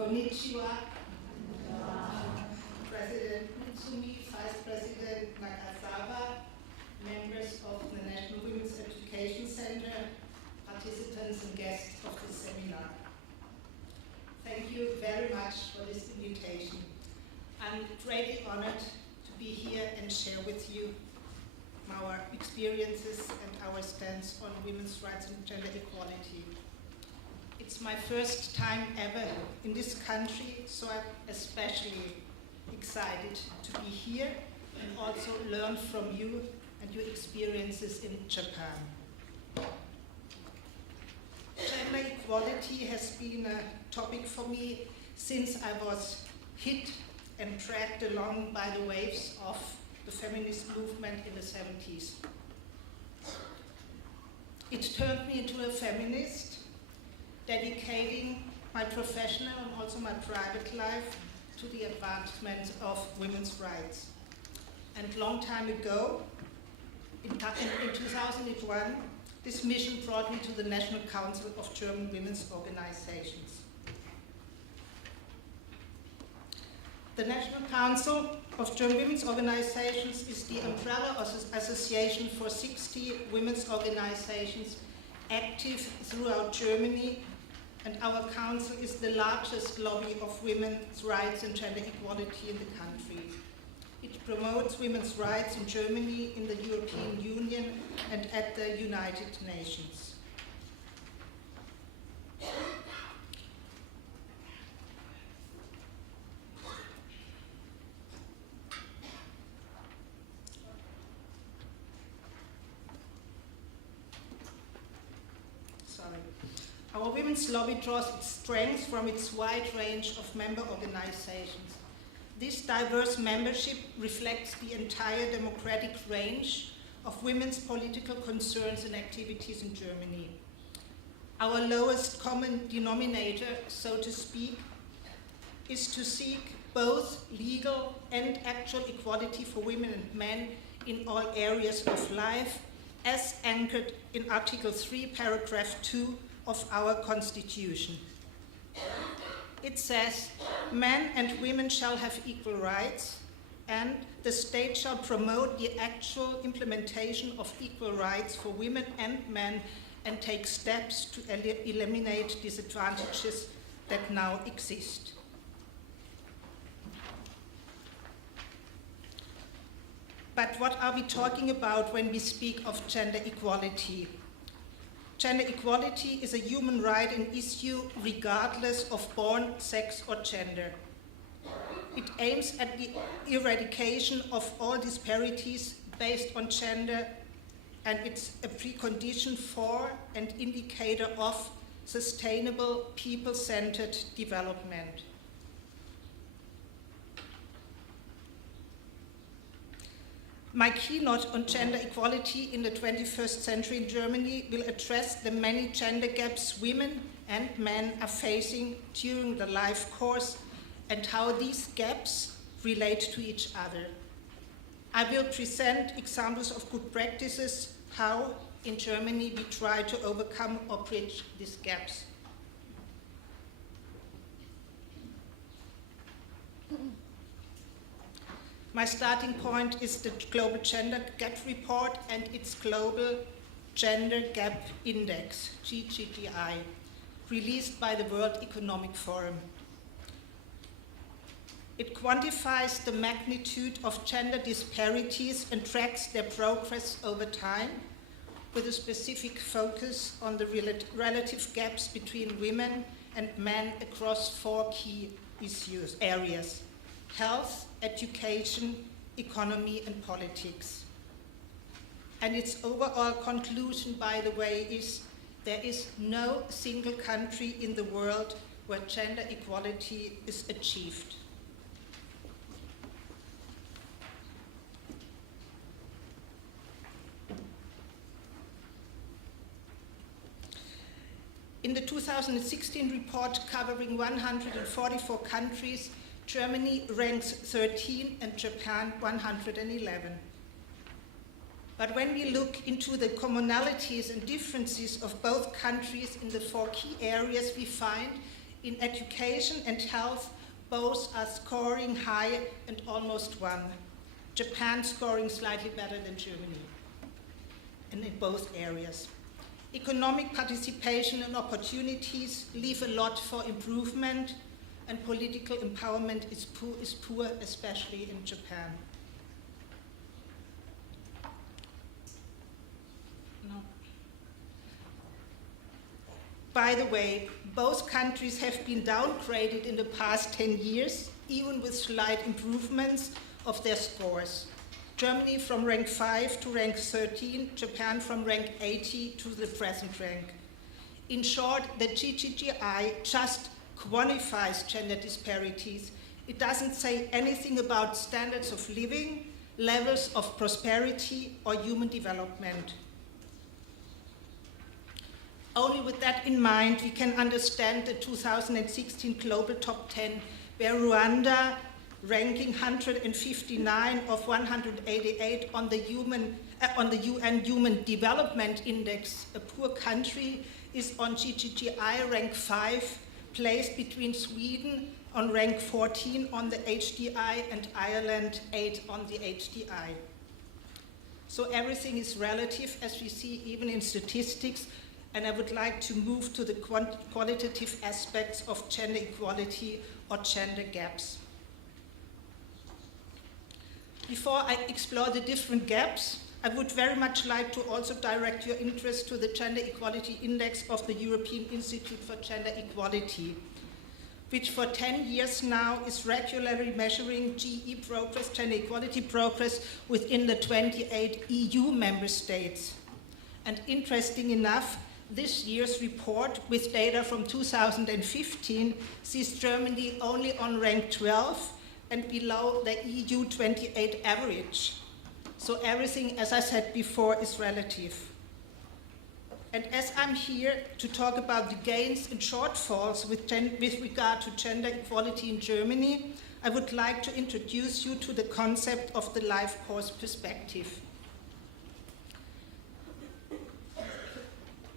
Konnichiwa. President Utsumi, Vice President Nakazawa, members of the National Women's Education Center, participants and guests of the seminar. Thank you very much for this invitation. I'm greatly honored to be here and share with you our experiences and our stance on women's rights and gender equality. It's my first time ever in this country, so I'm especially excited to be here and also learn from you and your experiences in Japan. Gender equality has been a topic for me since I was hit and dragged along by the waves of the feminist movement in the 70s. It turned me into a feminist, dedicating my professional and also my private life to the advancement of women's rights. And long time ago, in 2001, this mission brought me to the National Council of German Women's Organizations. The National Council of German Women's Organizations is the umbrella association for 60 women's organizations active throughout Germany, and our council is the largest lobby of women's rights and gender equality in the country. It promotes women's rights in Germany, in the European Union, and at the United Nations. Our women's lobby draws its strength from its wide range of member organizations. This diverse membership reflects the entire democratic range of women's political concerns and activities in Germany. Our lowest common denominator, so to speak, is to seek both legal and actual equality for women and men in all areas of life, as anchored in Article 3, Paragraph 2 of our Constitution. It says, men and women shall have equal rights, and the state shall promote the actual implementation of equal rights for women and men and take steps to eliminate disadvantages that now exist. But what are we talking about when we speak of gender equality? Gender equality is a human right and issue regardless of born sex or gender. It aims at the eradication of all disparities based on gender, and it's a precondition for and indicator of sustainable, people-centered development. My keynote on gender equality in the 21st century in Germany will address the many gender gaps women and men are facing during the life course and how these gaps relate to each other. I will present examples of good practices, how in Germany we try to overcome or bridge these gaps. My starting point is the Global Gender Gap Report and its Global Gender Gap Index, GGGI, released by the World Economic Forum. It quantifies the magnitude of gender disparities and tracks their progress over time, with a specific focus on the relative gaps between women and men across 4 key areas: health, education, economy, and politics. And its overall conclusion, by the way, is there is no single country in the world where gender equality is achieved. In the 2016 report covering 144 countries, Germany ranks 13 and Japan 111. But when we look into the commonalities and differences of both countries in the 4 key areas, we find In education and health, both are scoring high and almost 1. Japan scoring slightly better than Germany, and in both areas. Economic participation and opportunities leave a lot for improvement, and political empowerment is poor, especially in Japan. No. By the way, both countries have been downgraded in the past 10 years, even with slight improvements of their scores. Germany from rank 5 to rank 13, Japan from rank 80 to the present rank. In short, the GGGI just quantifies gender disparities. It doesn't say anything about standards of living, levels of prosperity, or human development. Only with that in mind, we can understand the 2016 Global Top 10, where Rwanda, ranking 159 of 188 on the UN Human Development Index, a poor country, is on GGGI rank 5, placed between Sweden on rank 14 on the HDI and Ireland 8 on the HDI. So everything is relative, as we see even in statistics, and I would like to move to the qualitative aspects of gender equality or gender gaps. Before I explore the different gaps, I would very much like to also direct your interest to the Gender Equality Index of the European Institute for Gender Equality, which for 10 years now is regularly measuring GE progress, gender equality progress, within the 28 EU member states. And interesting enough, this year's report, with data from 2015, sees Germany only on rank 12 and below the EU 28 average. So everything, as I said before, is relative. And as I'm here to talk about the gains and shortfalls with regard to gender equality in Germany, I would like to introduce you to the concept of the life course perspective.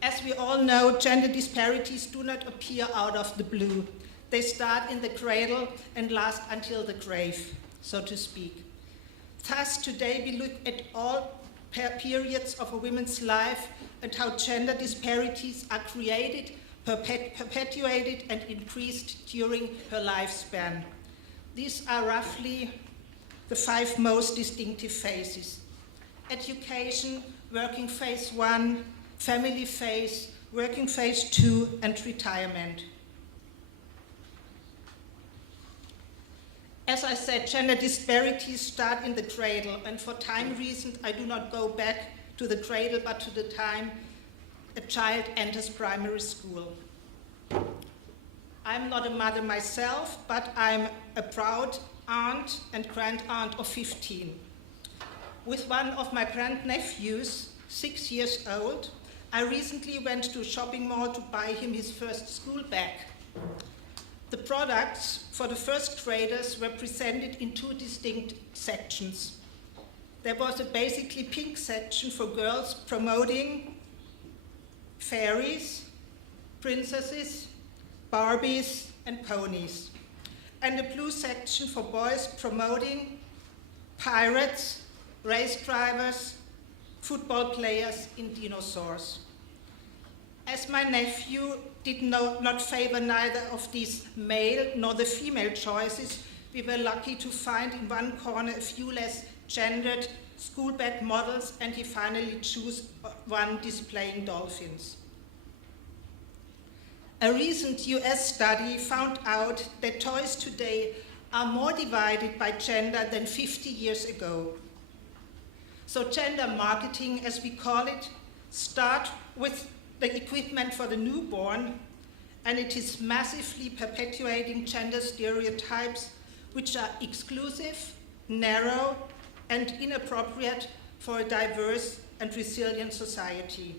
As we all know, gender disparities do not appear out of the blue. They start in the cradle and last until the grave, so to speak. Thus, today we look at all periods of a woman's life and how gender disparities are created, perpetuated, and increased during her lifespan. These are roughly the 5 most distinctive phases: education, working phase 1, family phase, working phase 2, and retirement. As I said, gender disparities start in the cradle, and for time reasons, I do not go back to the cradle, but to the time a child enters primary school. I'm not a mother myself, but I'm a proud aunt and grand-aunt of 15. With one of my grandnephews, 6 years old, I recently went to a shopping mall to buy him his first school bag. The products for the first graders were presented in 2 distinct sections. There was a basically pink section for girls promoting fairies, princesses, Barbies, and ponies, and a blue section for boys promoting pirates, race drivers, football players, and dinosaurs. As my nephew did not favor neither of these male nor the female choices, we were lucky to find in one corner a few less gendered school bag models, and he finally chose one displaying dolphins. A recent US study found out that toys today are more divided by gender than 50 years ago. So gender marketing, as we call it, starts with the equipment for the newborn, and it is massively perpetuating gender stereotypes which are exclusive, narrow, and inappropriate for a diverse and resilient society.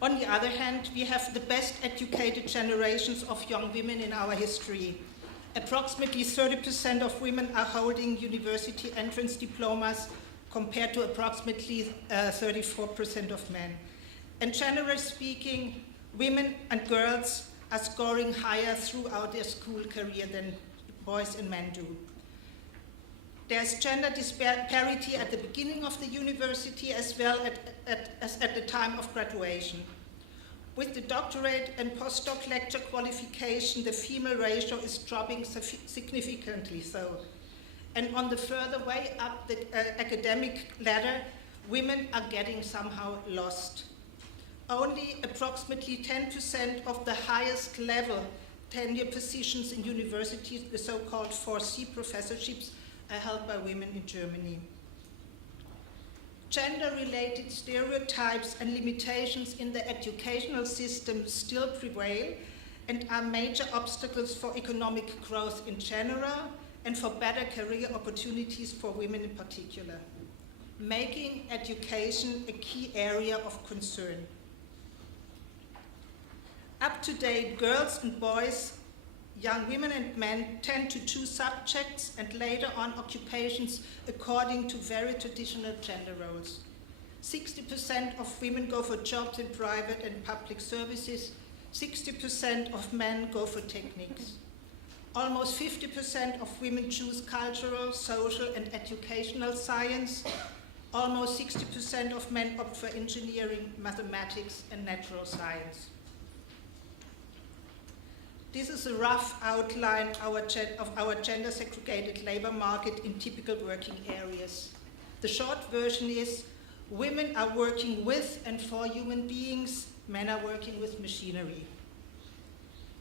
On the other hand, we have the best educated generations of young women in our history. Approximately 30% of women are holding university entrance diplomas, compared to approximately 34% of men. And generally speaking, women and girls are scoring higher throughout their school career than boys and men do. There's gender disparity at the beginning of the university as well as at the time of graduation. With the doctorate and postdoc lecture qualification, the female ratio is dropping significantly so. And on the further way up the academic ladder, women are getting somehow lost. Only approximately 10% of the highest level tenure positions in universities, the so-called 4C professorships, are held by women in Germany. Gender-related stereotypes and limitations in the educational system still prevail and are major obstacles for economic growth in general and for better career opportunities for women in particular, making education a key area of concern. Up to date, girls and boys, young women and men tend to choose subjects and later on occupations according to very traditional gender roles. 60% of women go for jobs in private and public services, 60% of men go for techniques. Almost 50% of women choose cultural, social, and educational science. Almost 60% of men opt for engineering, mathematics, and natural science. This is a rough outline of our gender-segregated labor market in typical working areas. The short version is, women are working with and for human beings, men are working with machinery.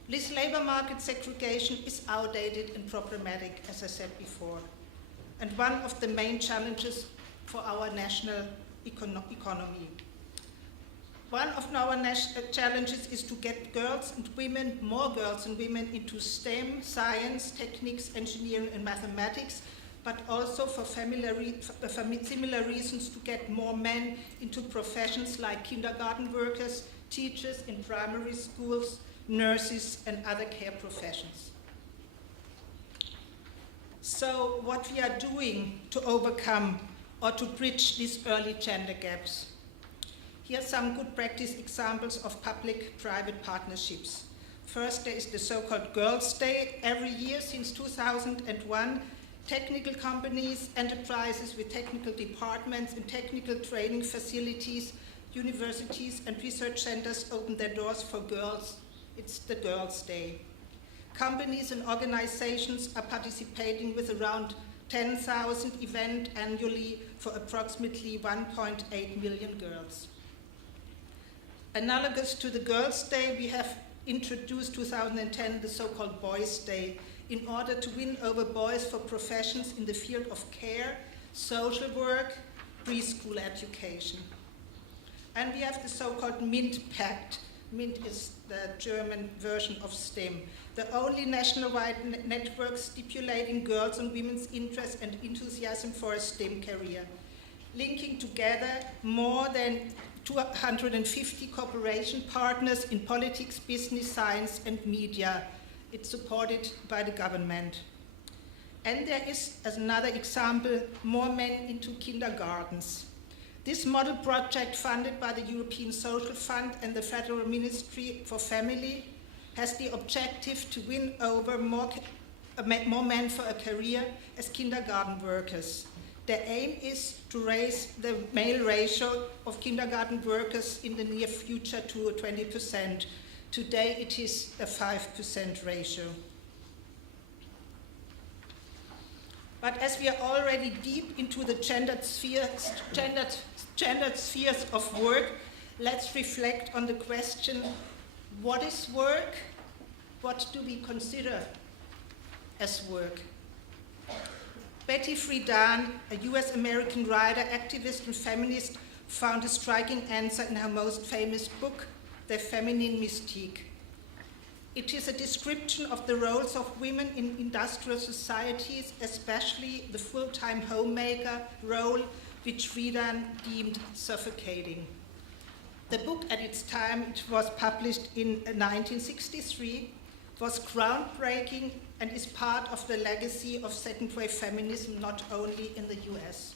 This labor market segregation is outdated and problematic, as I said before, and one of the main challenges for our national economy. One of our challenges is to get more girls and women into STEM, science, techniques, engineering, and mathematics, but also for similar reasons to get more men into professions like kindergarten workers, teachers in primary schools, nurses, and other care professions. So what we are doing to overcome or to bridge these early gender gaps? Here are some good practice examples of public-private partnerships. First, there is the so-called Girls' Day. Every year since 2001, technical companies, enterprises with technical departments and technical training facilities, universities and research centers open their doors for girls. It's the Girls' Day. Companies and organizations are participating with around 10,000 events annually for approximately 1.8 million girls. Analogous to the Girls' Day, we have introduced 2010 the so-called Boys' Day in order to win over boys for professions in the field of care, social work, preschool education. And we have the so-called MINT Pact. MINT is the German version of STEM, the only nationwide network stipulating girls' and women's interest and enthusiasm for a STEM career, linking together more than 250 cooperation partners in politics, business, science, and media. It's supported by the government. And there is, as another example, more men into kindergartens. This model project, funded by the European Social Fund and the Federal Ministry for Family, has the objective to win over more men for a career as kindergarten workers. The aim is to raise the male ratio of kindergarten workers in the near future to 20%. Today it is a 5% ratio. But as we are already deep into the gendered spheres of work, let's reflect on the question, what is work? What do we consider as work? Betty Friedan, a US-American writer, activist, and feminist, found a striking answer in her most famous book, The Feminine Mystique. It is a description of the roles of women in industrial societies, especially the full-time homemaker role, which Friedan deemed suffocating. The book, at its time, it was published in 1963, was groundbreaking and is part of the legacy of second-wave feminism, not only in the US.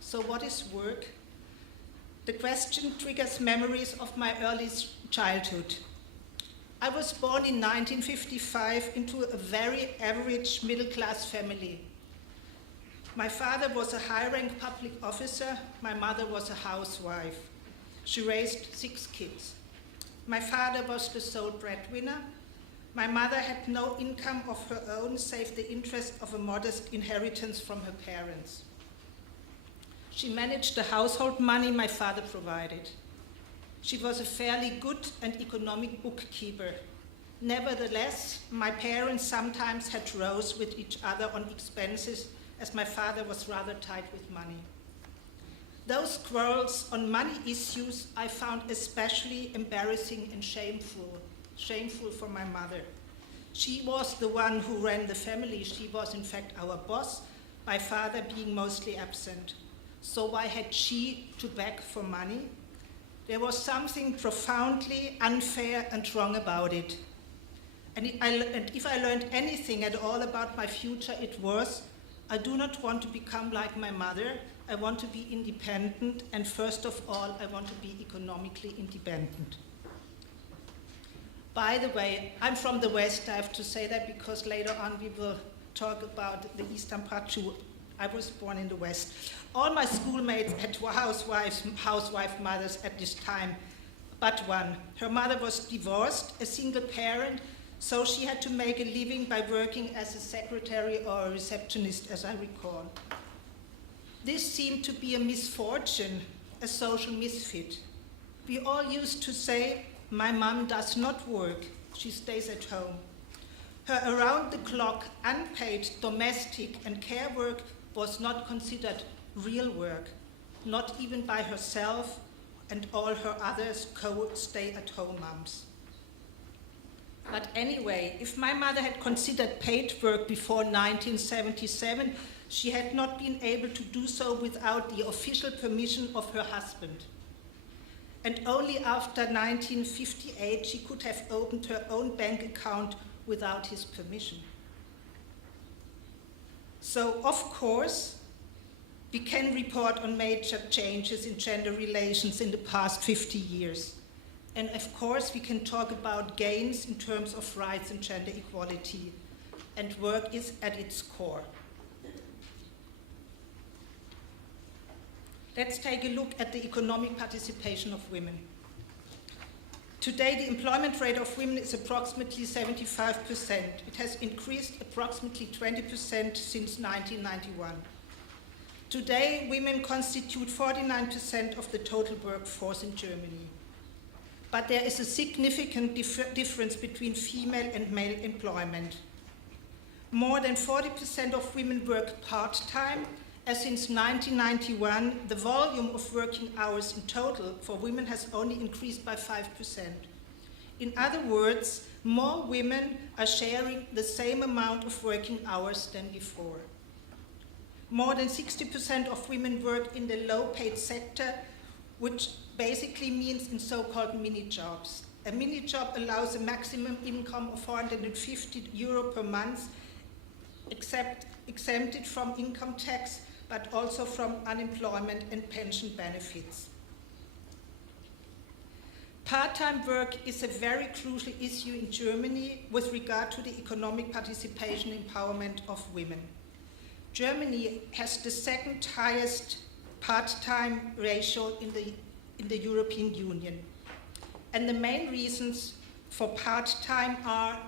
So what is work? The question triggers memories of my early childhood. I was born in 1955 into a very average middle-class family. My father was a high-rank public officer. My mother was a housewife. She raised 6 kids. My father was the sole breadwinner. My mother had no income of her own save the interest of a modest inheritance from her parents. She managed the household money my father provided. She was a fairly good and economic bookkeeper. Nevertheless, my parents sometimes had rows with each other on expenses, as my father was rather tight with money. Those quarrels on money issues I found especially embarrassing and shameful for my mother. She was the one who ran the family. She was in fact our boss, my father being mostly absent. So why had she to beg for money? There was something profoundly unfair and wrong about it. And if I learned anything at all about my future, it was, I do not want to become like my mother. I want to be independent, and first of all, I want to be economically independent. By the way, I'm from the West. I have to say that because later on we will talk about the Eastern part too. I was born in the West. All my schoolmates had housewife mothers at this time, but one. Her mother was divorced, a single parent, so she had to make a living by working as a secretary or a receptionist, as I recall. This seemed to be a misfortune, a social misfit. We all used to say, my mom does not work, she stays at home. Her around-the-clock, unpaid domestic and care work was not considered real work, not even by herself and all her others co-stay-at-home moms. But anyway, if my mother had considered paid work before 1977, she had not been able to do so without the official permission of her husband. And only after 1958 she could have opened her own bank account without his permission. So, of course, we can report on major changes in gender relations in the past 50 years. And of course, we can talk about gains in terms of rights and gender equality. And work is at its core. Let's take a look at the economic participation of women. Today, the employment rate of women is approximately 75%. It has increased approximately 20% since 1991. Today, women constitute 49% of the total workforce in Germany. But there is a significant difference between female and male employment. More than 40% of women work part-time, as since 1991, the volume of working hours in total for women has only increased by 5%. In other words, more women are sharing the same amount of working hours than before. More than 60% of women work in the low-paid sector, which basically means in so-called mini-jobs. A mini-job allows a maximum income of 450 euro per month, exempted from income tax, but also from unemployment and pension benefits. Part-time work is a very crucial issue in Germany with regard to the economic participation and empowerment of women. Germany has the second highest part-time ratio in the European Union. And the main reasons for part-time are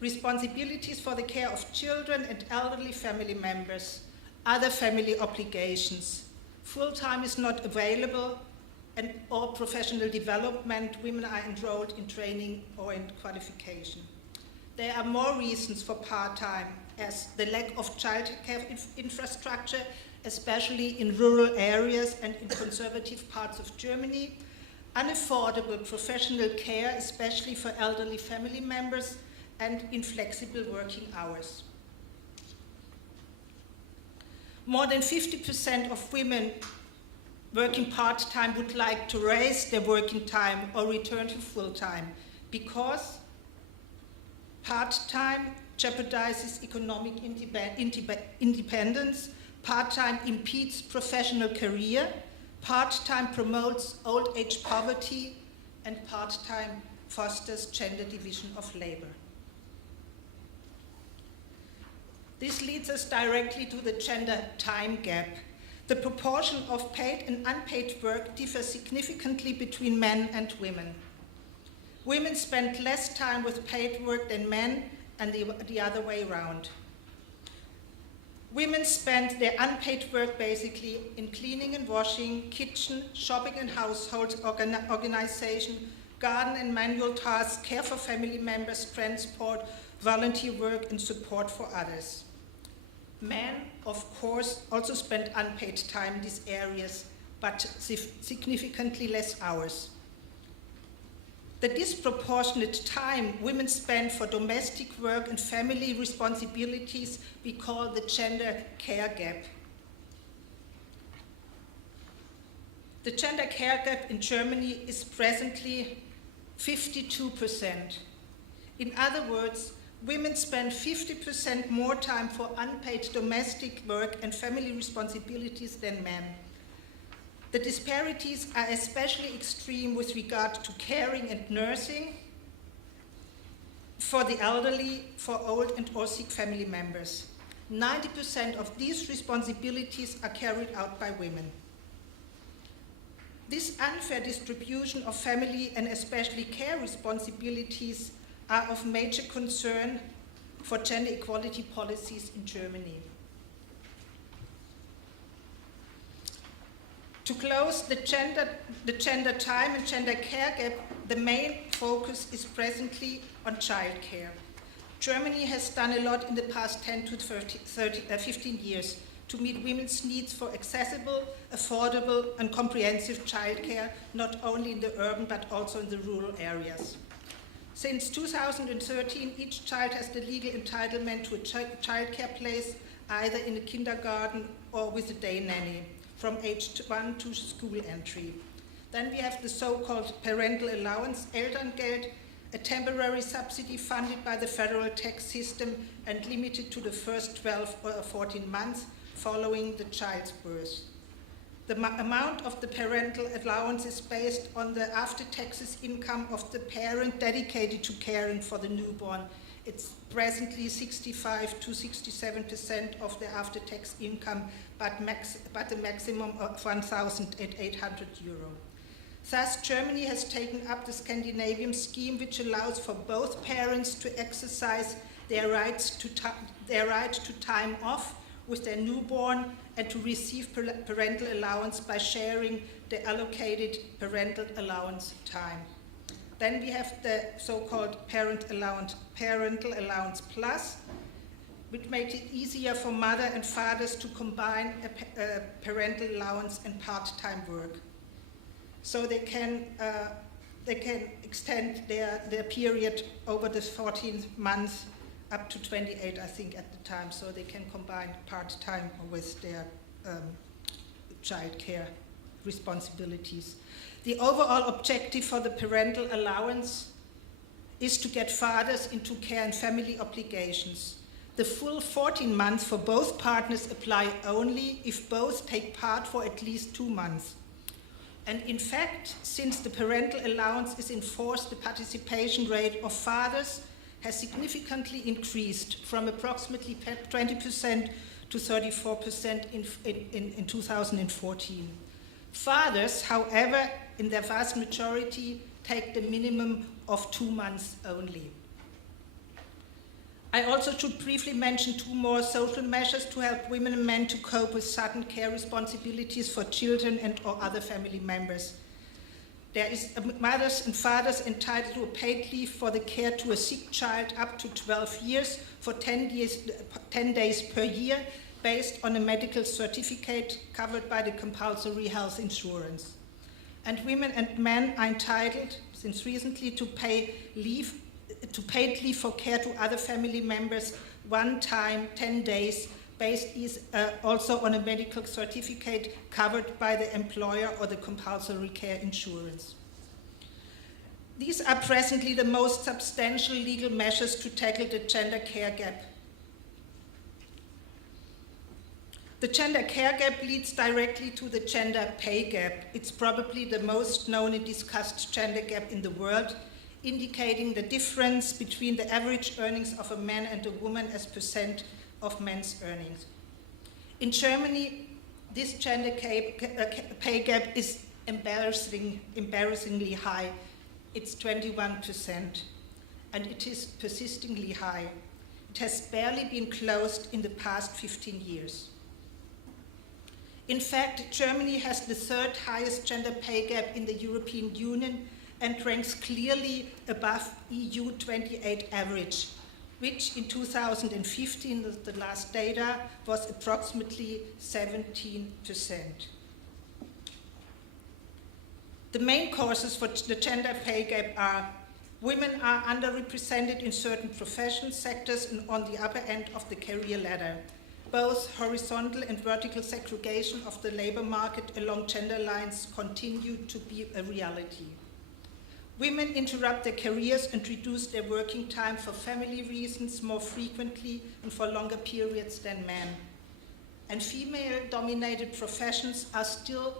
responsibilities for the care of children and elderly family members, other family obligations. Full-time is not available, and or professional development, women are enrolled in training or in qualification. There are more reasons for part-time, as the lack of childcare infrastructure, especially in rural areas and in conservative parts of Germany, unaffordable professional care, especially for elderly family members, and inflexible working hours. More than 50% of women working part-time would like to raise their working time or return to full-time because part-time jeopardizes economic independence, part-time impedes professional career, Part-time promotes old age poverty, and part-time fosters gender division of labor. This leads us directly to the gender time gap. The proportion of paid and unpaid work differs significantly between men and women. Women spend less time with paid work than men, and the other way around. Women spend their unpaid work basically in cleaning and washing, kitchen, shopping and household organization, garden and manual tasks, care for family members, transport, volunteer work, and support for others. Men, of course, also spend unpaid time in these areas, but significantly less hours. The disproportionate time women spend for domestic work and family responsibilities we call the gender care gap. The gender care gap in Germany is presently 52%. In other words, women spend 50% more time for unpaid domestic work and family responsibilities than men. The disparities are especially extreme with regard to caring and nursing for the elderly, for old and or sick family members. 90% of these responsibilities are carried out by women. This unfair distribution of family and especially care responsibilities are of major concern for gender equality policies in Germany. To close the gender time and gender care gap, the main focus is presently on childcare. Germany has done a lot in the past 10 to 15 years to meet women's needs for accessible, affordable, and comprehensive childcare, not only in the urban but also in the rural areas. Since 2013, each child has the legal entitlement to a childcare place, either in a kindergarten or with a day nanny, from age 1 to school entry. Then we have the so-called Parental Allowance, Elterngeld, a temporary subsidy funded by the federal tax system and limited to the first 12 or 14 months following the child's birth. The amount of the parental allowance is based on the after-taxes income of the parent dedicated to caring for the newborn. It's presently 65 to 67% of the after-tax income, but a maximum of 1,800 euro. Thus, Germany has taken up the Scandinavian scheme, which allows for both parents to exercise their right to time off with their newborn and to receive parental allowance by sharing the allocated parental allowance time. Then we have the so-called Parental Allowance Plus, which makes it easier for mothers and fathers to combine a parental allowance and part-time work. So they can extend their period over the 14 months up to 28, I think, at the time, so they can combine part-time with their child care responsibilities. The overall objective for the parental allowance is to get fathers into care and family obligations. The full 14 months for both partners apply only if both take part for at least 2 months. And in fact, since the parental allowance is enforced, the participation rate of fathers has significantly increased from approximately 20% to 34% in 2014. Fathers, however, in their vast majority, take the minimum of 2 months only. I also should briefly mention 2 more social measures to help women and men to cope with sudden care responsibilities for children and or other family members. There is mothers and fathers entitled to a paid leave for the care to a sick child up to 12 years for 10 days per year based on a medical certificate covered by the compulsory health insurance. And women and men are entitled, since recently, to paid leave for care to other family members one time, 10 days, based also on a medical certificate covered by the employer or the compulsory care insurance. These are presently the most substantial legal measures to tackle the gender care gap. The gender care gap leads directly to the gender pay gap. It's probably the most known and discussed gender gap in the world, indicating the difference between the average earnings of a man and a woman as percent of men's earnings. In Germany, this gender pay gap is embarrassingly high. It's 21%, and it is persistingly high. It has barely been closed in the past 15 years. In fact, Germany has the third highest gender pay gap in the European Union and ranks clearly above EU 28 average, which in 2015, the last data, was approximately 17%. The main causes for the gender pay gap are: women are underrepresented in certain profession sectors and on the upper end of the career ladder. Both horizontal and vertical segregation of the labor market along gender lines continue to be a reality. Women interrupt their careers and reduce their working time for family reasons more frequently and for longer periods than men. And female-dominated professions are still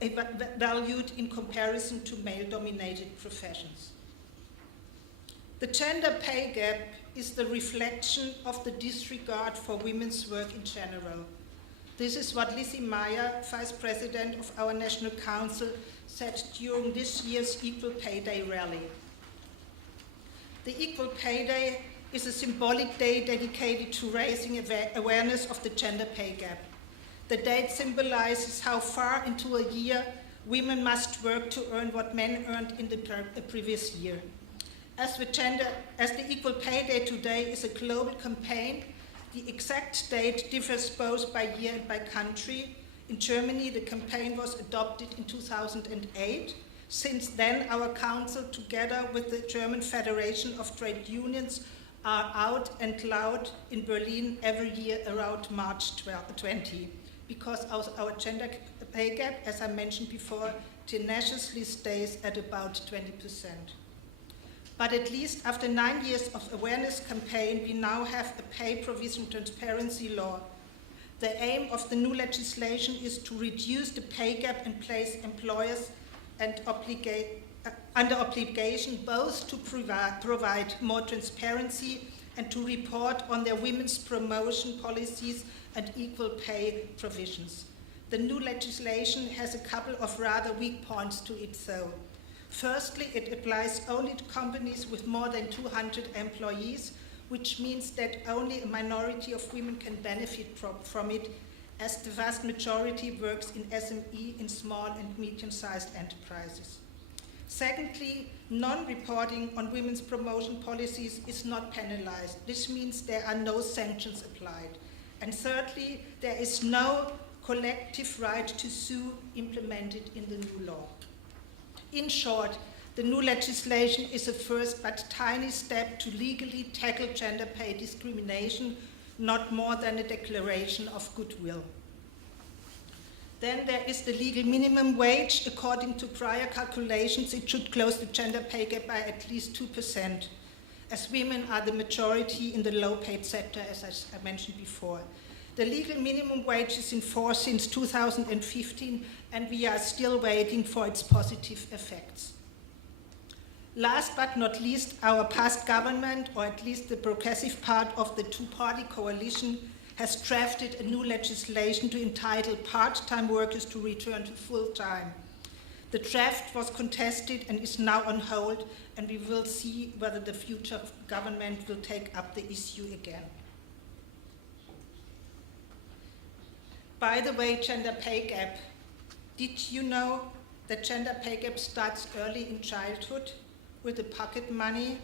undervalued in comparison to male-dominated professions. The gender pay gap is the reflection of the disregard for women's work in general. This is what Lizzie Meyer, Vice President of our National Council, said during this year's Equal Pay Day rally. The Equal Pay Day is a symbolic day dedicated to raising awareness of the gender pay gap. The date symbolizes how far into a year women must work to earn what men earned in the previous year. As the Equal Pay Day today is a global campaign, the exact date differs both by year and by country. In Germany, the campaign was adopted in 2008. Since then, our council, together with the German Federation of Trade Unions, are out and loud in Berlin every year around March 20, because our gender pay gap, as I mentioned before, tenaciously stays at about 20%. But at least after 9 years of awareness campaign, we now have a pay provision transparency law. The aim of the new legislation is to reduce the pay gap and place employers under obligation both to provide more transparency and to report on their women's promotion policies and equal pay provisions. The new legislation has a couple of rather weak points to it, though. Firstly, it applies only to companies with more than 200 employees, which means that only a minority of women can benefit from it, as the vast majority works in SME, in small and medium-sized enterprises. Secondly, non-reporting on women's promotion policies is not penalized. This means there are no sanctions applied. And thirdly, there is no collective right to sue implemented in the new law. In short, the new legislation is a first but tiny step to legally tackle gender pay discrimination, not more than a declaration of goodwill. Then there is the legal minimum wage. According to prior calculations, it should close the gender pay gap by at least 2%, as women are the majority in the low-paid sector, as I mentioned before. The legal minimum wage is in force since 2015, and we are still waiting for its positive effects. Last but not least, our past government, or at least the progressive part of the two-party coalition, has drafted a new legislation to entitle part-time workers to return to full-time. The draft was contested and is now on hold, and we will see whether the future government will take up the issue again. By the way, gender pay gap. Did you know that gender pay gap starts early in childhood with the pocket money,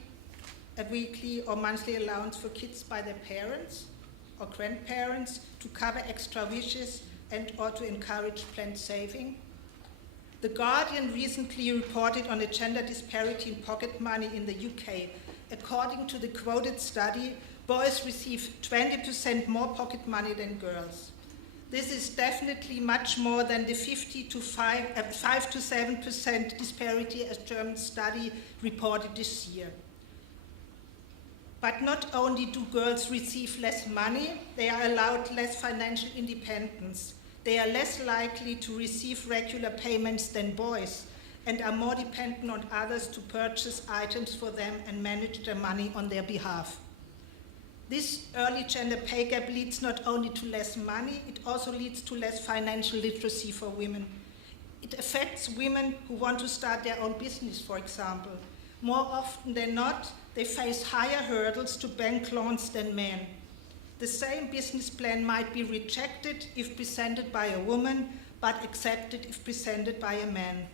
a weekly or monthly allowance for kids by their parents or grandparents to cover extra wishes and or to encourage planned saving? The Guardian recently reported on a gender disparity in pocket money in the UK. According to the quoted study, boys receive 20% more pocket money than girls. This is definitely much more than the 5 to 7% disparity as German study reported this year. But not only do girls receive less money, they are allowed less financial independence. They are less likely to receive regular payments than boys and are more dependent on others to purchase items for them and manage their money on their behalf. This early gender pay gap leads not only to less money, it also leads to less financial literacy for women. It affects women who want to start their own business, for example. More often than not, they face higher hurdles to bank loans than men. The same business plan might be rejected if presented by a woman, but accepted if presented by a man.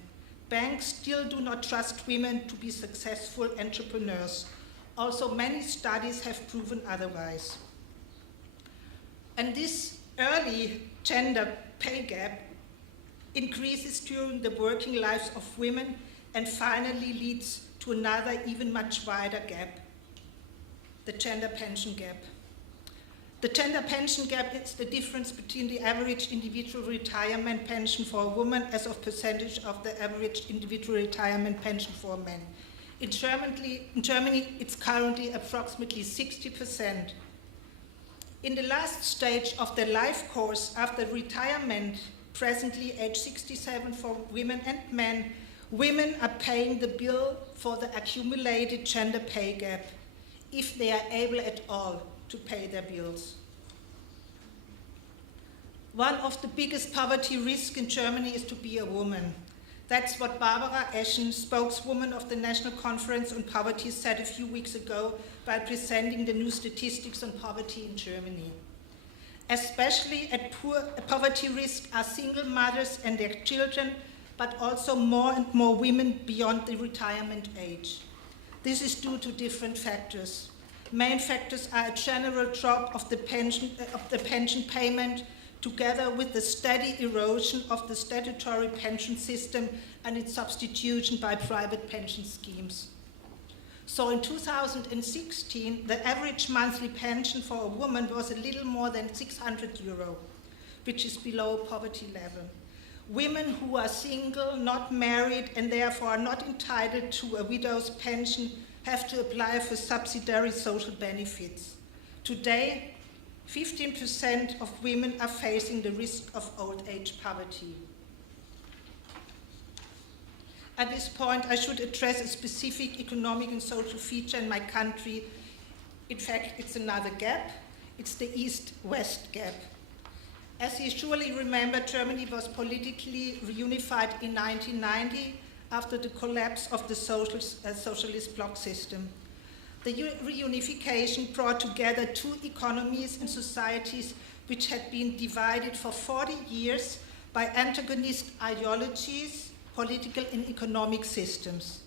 Banks still do not trust women to be successful entrepreneurs. Also, many studies have proven otherwise. And this early gender pay gap increases during the working lives of women and finally leads to another even much wider gap, the gender pension gap. The gender pension gap is the difference between the average individual retirement pension for a woman as a percentage of the average individual retirement pension for a man. In Germany, it's currently approximately 60%. In the last stage of their life course after retirement, presently age 67 for women and men, women are paying the bill for the accumulated gender pay gap, if they are able at all to pay their bills. One of the biggest poverty risks in Germany is to be a woman. That's what Barbara Eschen, spokeswoman of the National Conference on Poverty, said a few weeks ago by presenting the new statistics on poverty in Germany. Especially at poverty risk are single mothers and their children, but also more and more women beyond the retirement age. This is due to different factors. Main factors are a general drop of the pension payment, together with the steady erosion of the statutory pension system and its substitution by private pension schemes. So in 2016, the average monthly pension for a woman was a little more than 600 euro, which is below poverty level. Women who are single, not married, and therefore are not entitled to a widow's pension have to apply for subsidiary social benefits. Today, 15% of women are facing the risk of old age poverty. At this point, I should address a specific economic and social feature in my country. In fact, it's another gap. It's the East-West gap. As you surely remember, Germany was politically reunified in 1990 after the collapse of the socialist bloc system. The reunification brought together two economies and societies which had been divided for 40 years by antagonist ideologies, political and economic systems.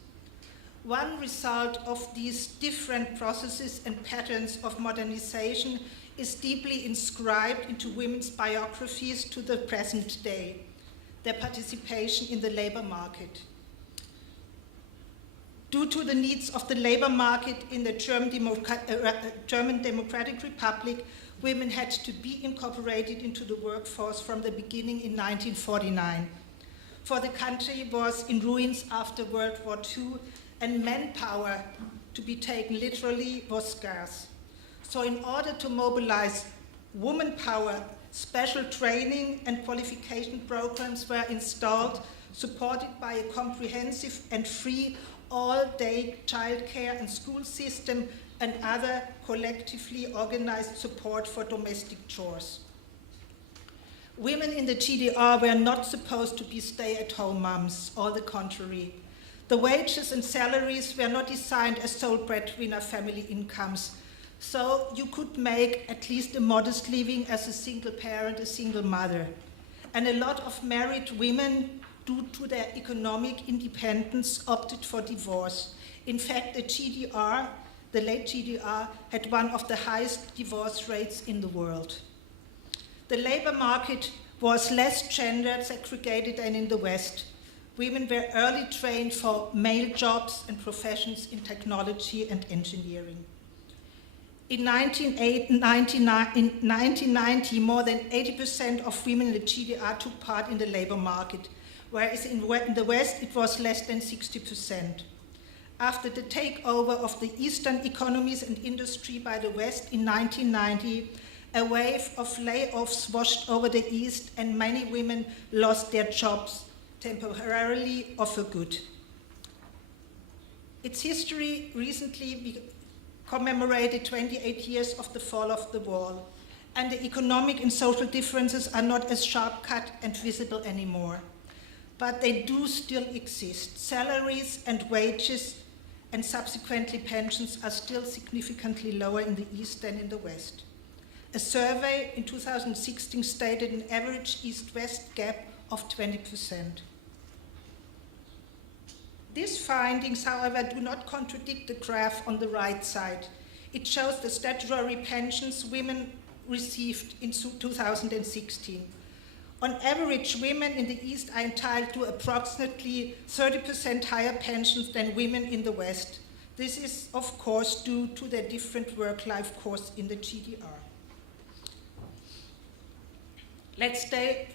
One result of these different processes and patterns of modernization is deeply inscribed into women's biographies to the present day, their participation in the labor market. Due to the needs of the labor market in the German Democratic Republic, women had to be incorporated into the workforce from the beginning in 1949. For the country was in ruins after World War II, and manpower, to be taken literally, was scarce. So in order to mobilize woman power, special training and qualification programs were installed, supported by a comprehensive and free all-day childcare and school system and other collectively organized support for domestic chores. Women in the GDR were not supposed to be stay-at-home moms, all the contrary. The wages and salaries were not designed as sole breadwinner family incomes, so you could make at least a modest living as a single parent, a single mother. And a lot of married women, due to their economic independence, opted for divorce. In fact, the GDR, the late GDR, had one of the highest divorce rates in the world. The labor market was less gender segregated than in the West. Women were early trained for male jobs and professions in technology and engineering. In 1990, more than 80% of women in the GDR took part in the labor market, whereas in the West it was less than 60%. After the takeover of the Eastern economies and industry by the West in 1990, a wave of layoffs washed over the East and many women lost their jobs, temporarily or for good. Its history recently commemorated 28 years of the fall of the wall, and the economic and social differences are not as sharp-cut and visible anymore. But they do still exist. Salaries and wages and subsequently pensions are still significantly lower in the East than in the West. A survey in 2016 stated an average East-West gap of 20%. These findings, however, do not contradict the graph on the right side. It shows the statutory pensions women received in 2016. On average, women in the East are entitled to approximately 30% higher pensions than women in the West. This is, of course, due to their different work-life course in the GDR. Let's stay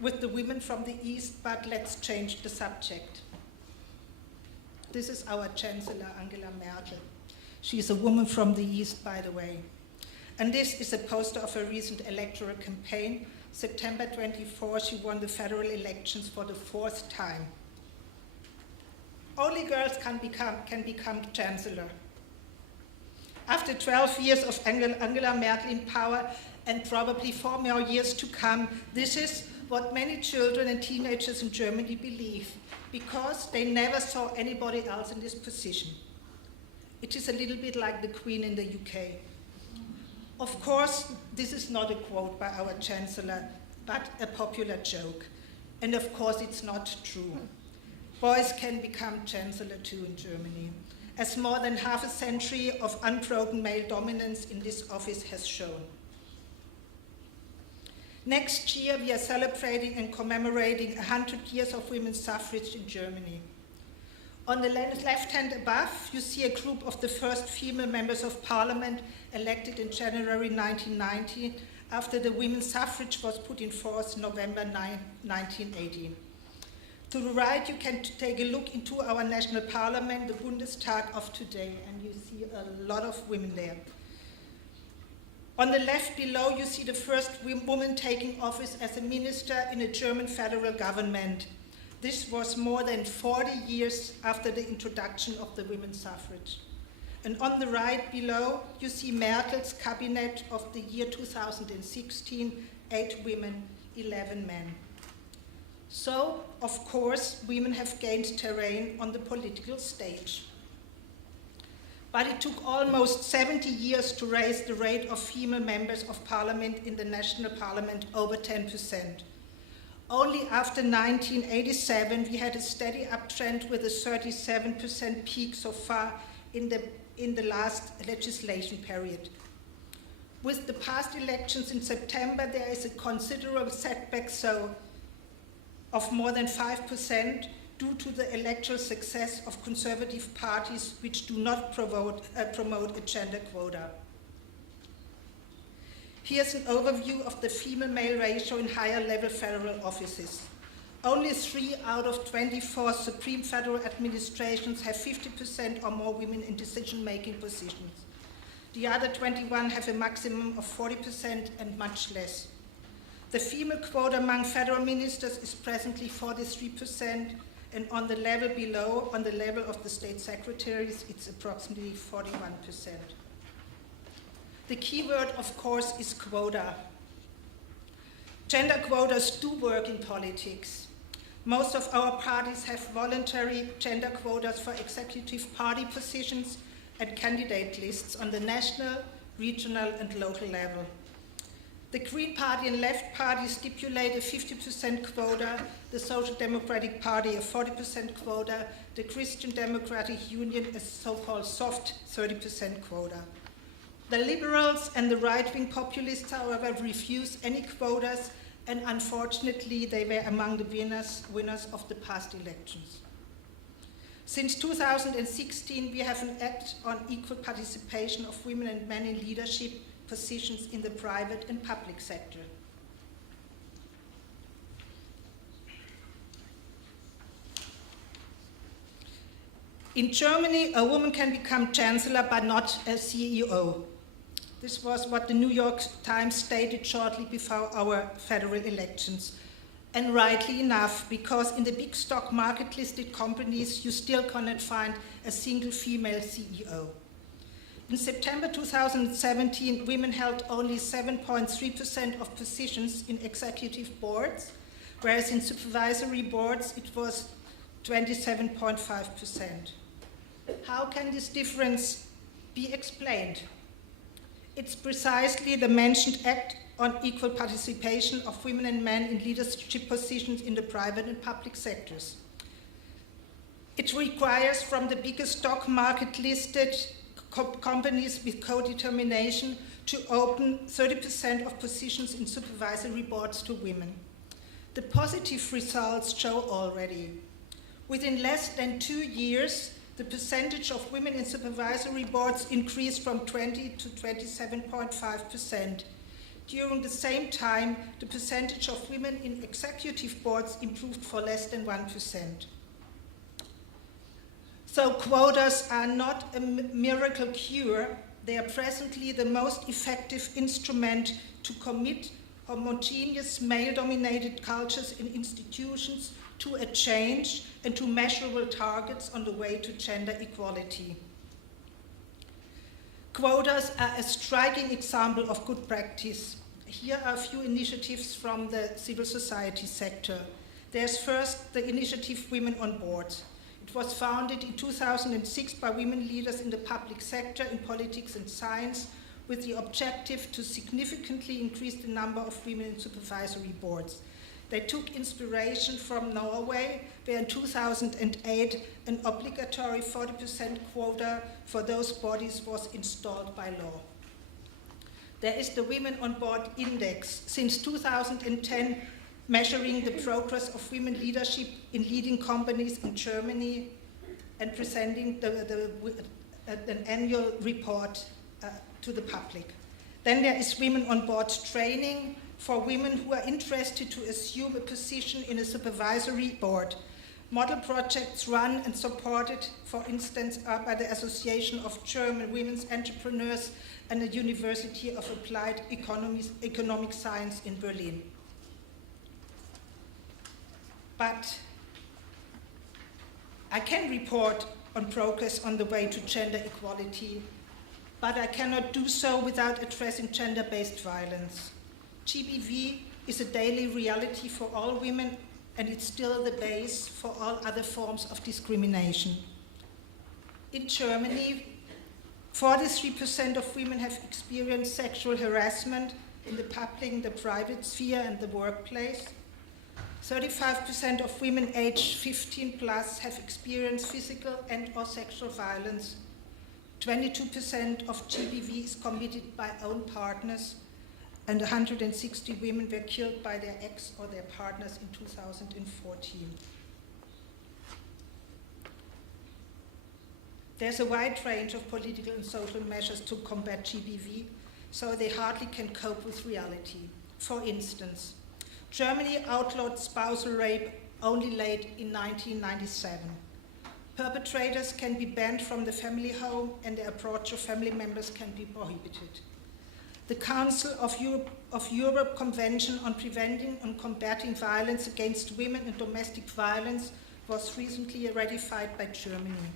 with the women from the East, but let's change the subject. This is our Chancellor, Angela Merkel. She's a woman from the East, by the way. And this is a poster of her recent electoral campaign. September 24, she won the federal elections for the 4th time. Only girls can become chancellor. After 12 years of Angela Merkel in power, and probably 4 more years to come, this is what many children and teenagers in Germany believe, because they never saw anybody else in this position. It is a little bit like the Queen in the UK. Of course, this is not a quote by our Chancellor, but a popular joke. And of course, it's not true. Boys can become Chancellor too in Germany, as more than half a century of unbroken male dominance in this office has shown. Next year, we are celebrating and commemorating 100 years of women's suffrage in Germany. On the left hand above, you see a group of the first female members of parliament elected in January 1990, after the women's suffrage was put in force in November 1918. To the right, you can take a look into our national parliament, the Bundestag of today, and you see a lot of women there. On the left below, you see the first woman taking office as a minister in a German federal government. This was more than 40 years after the introduction of the women's suffrage. And on the right below, you see Merkel's cabinet of the year 2016, 8 women, 11 men. So, of course, women have gained terrain on the political stage. But it took almost 70 years to raise the rate of female members of parliament in the national parliament over 10%. Only after 1987, we had a steady uptrend with a 37% peak so far in the last legislation period. With the past elections in September, there is a considerable setback of more than 5% due to the electoral success of conservative parties which do not promote a gender quota. Here's an overview of the female-male ratio in higher-level federal offices. Only 3 out of 24 Supreme Federal administrations have 50% or more women in decision-making positions. The other 21 have a maximum of 40% and much less. The female quota among federal ministers is presently 43%, and on the level below, on the level of the state secretaries, it's approximately 41%. The key word, of course, is quota. Gender quotas do work in politics. Most of our parties have voluntary gender quotas for executive party positions and candidate lists on the national, regional, and local level. The Green Party and Left Party stipulate a 50% quota, the Social Democratic Party a 40% quota, the Christian Democratic Union a so-called soft 30% quota. The Liberals and the right-wing populists, however, refuse any quotas, and unfortunately they were among the winners of the past elections. Since 2016, we have an act on equal participation of women and men in leadership positions in the private and public sector. In Germany, a woman can become chancellor but not a CEO. This was what the New York Times stated shortly before our federal elections. And rightly enough, because in the big stock market listed companies, you still cannot find a single female CEO. In September 2017, women held only 7.3% of positions in executive boards, whereas in supervisory boards it was 27.5%. How can this difference be explained? It's precisely the mentioned Act on Equal Participation of Women and Men in Leadership Positions in the private and public sectors. It requires from the biggest stock market listed companies with co-determination to open 30% of positions in supervisory boards to women. The positive results show already. Within less than 2 years, the percentage of women in supervisory boards increased from 20 to 27.5%. During the same time, the percentage of women in executive boards improved for less than 1%. So quotas are not a miracle cure. They are presently the most effective instrument to commit homogeneous male-dominated cultures in institutions to a change and to measurable targets on the way to gender equality. Quotas are a striking example of good practice. Here are a few initiatives from the civil society sector. There's first the initiative Women on Board. It was founded in 2006 by women leaders in the public sector, in politics and science, with the objective to significantly increase the number of women in supervisory boards. They took inspiration from Norway, where in 2008 an obligatory 40% quota for those bodies was installed by law. There is the Women on Board Index, since 2010 measuring the progress of women leadership in leading companies in Germany and presenting an annual report to the public. Then there is Women on Board Training for women who are interested to assume a position in a supervisory board. Model projects run and supported, for instance, by the Association of German Women's Entrepreneurs and the University of Applied Economic Science in Berlin. But I can report on progress on the way to gender equality, but I cannot do so without addressing gender-based violence. GBV is a daily reality for all women, and it's still the base for all other forms of discrimination. In Germany, 43% of women have experienced sexual harassment in the public, the private sphere, and the workplace. 35% of women aged 15 plus have experienced physical and/or sexual violence. 22% of GBV is committed by own partners, and 160 women were killed by their ex or their partners in 2014. There's a wide range of political and social measures to combat GBV, so they hardly can cope with reality. For instance, Germany outlawed spousal rape only late in 1997. Perpetrators can be banned from the family home, and the approach of family members can be prohibited. The Council of Europe Convention on Preventing and Combating Violence Against Women and Domestic Violence was recently ratified by Germany.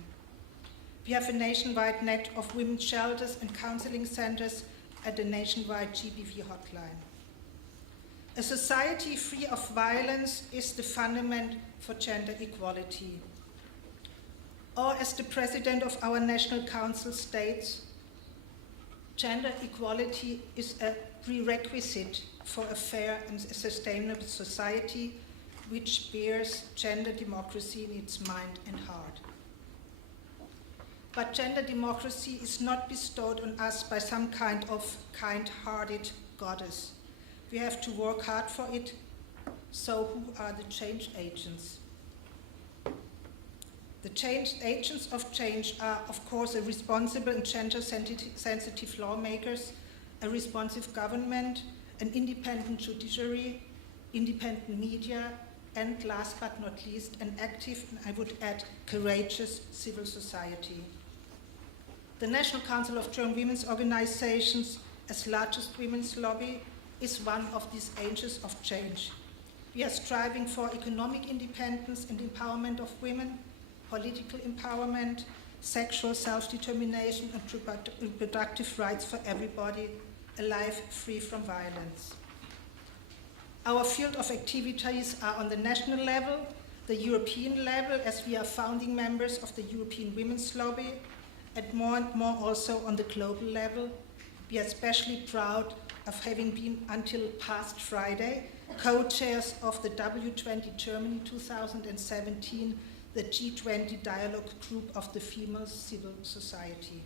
We have a nationwide net of women's shelters and counseling centers and a nationwide GBV hotline. A society free of violence is the fundament for gender equality. Or as the president of our National Council states, gender equality is a prerequisite for a fair and sustainable society which bears gender democracy in its mind and heart. But gender democracy is not bestowed on us by some kind of kind-hearted goddess. We have to work hard for it. So who are the change agents? The agents of change are, of course, a responsible and gender-sensitive lawmakers, a responsive government, an independent judiciary, independent media, and last but not least, an active, and I would add, courageous civil society. The National Council of German Women's Organizations, as largest women's lobby, is one of these agents of change. We are striving for economic independence and empowerment of women, political empowerment, sexual self-determination and reproductive rights for everybody, a life free from violence. Our field of activities are on the national level, the European level, as we are founding members of the European Women's Lobby, and more also on the global level. We are especially proud of having been, until past Friday, co-chairs of the W20 Germany 2017, the G20 dialogue group of the female civil society.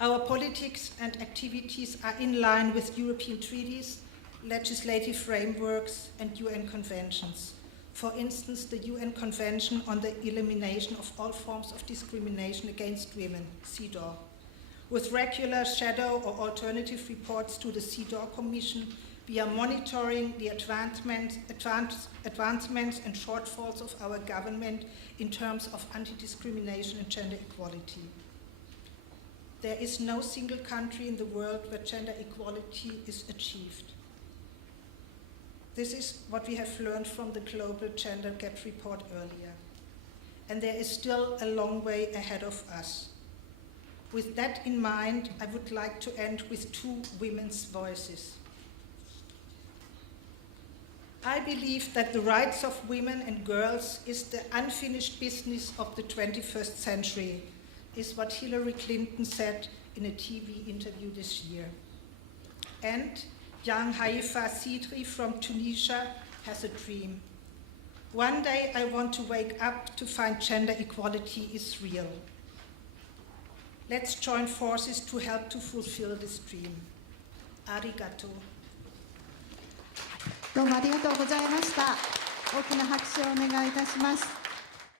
Our politics and activities are in line with European treaties, legislative frameworks, and UN conventions. For instance, the UN Convention on the Elimination of All Forms of Discrimination Against Women, CEDAW. With regular shadow or alternative reports to the CEDAW Commission, we are monitoring the advancements and shortfalls of our government in terms of anti-discrimination and gender equality. There is no single country in the world where gender equality is achieved. This is what we have learned from the Global Gender Gap Report earlier. And there is still a long way ahead of us. With that in mind, I would like to end with two women's voices. I believe that the rights of women and girls is the unfinished business of the 21st century, is what Hillary Clinton said in a TV interview this year. And young Haifa Sidri from Tunisia has a dream. One day I want to wake up to find gender equality is real. Let's join forces to help to fulfill this dream. Arigato. どうもありがとうございました。大きな拍手をお願いいたします。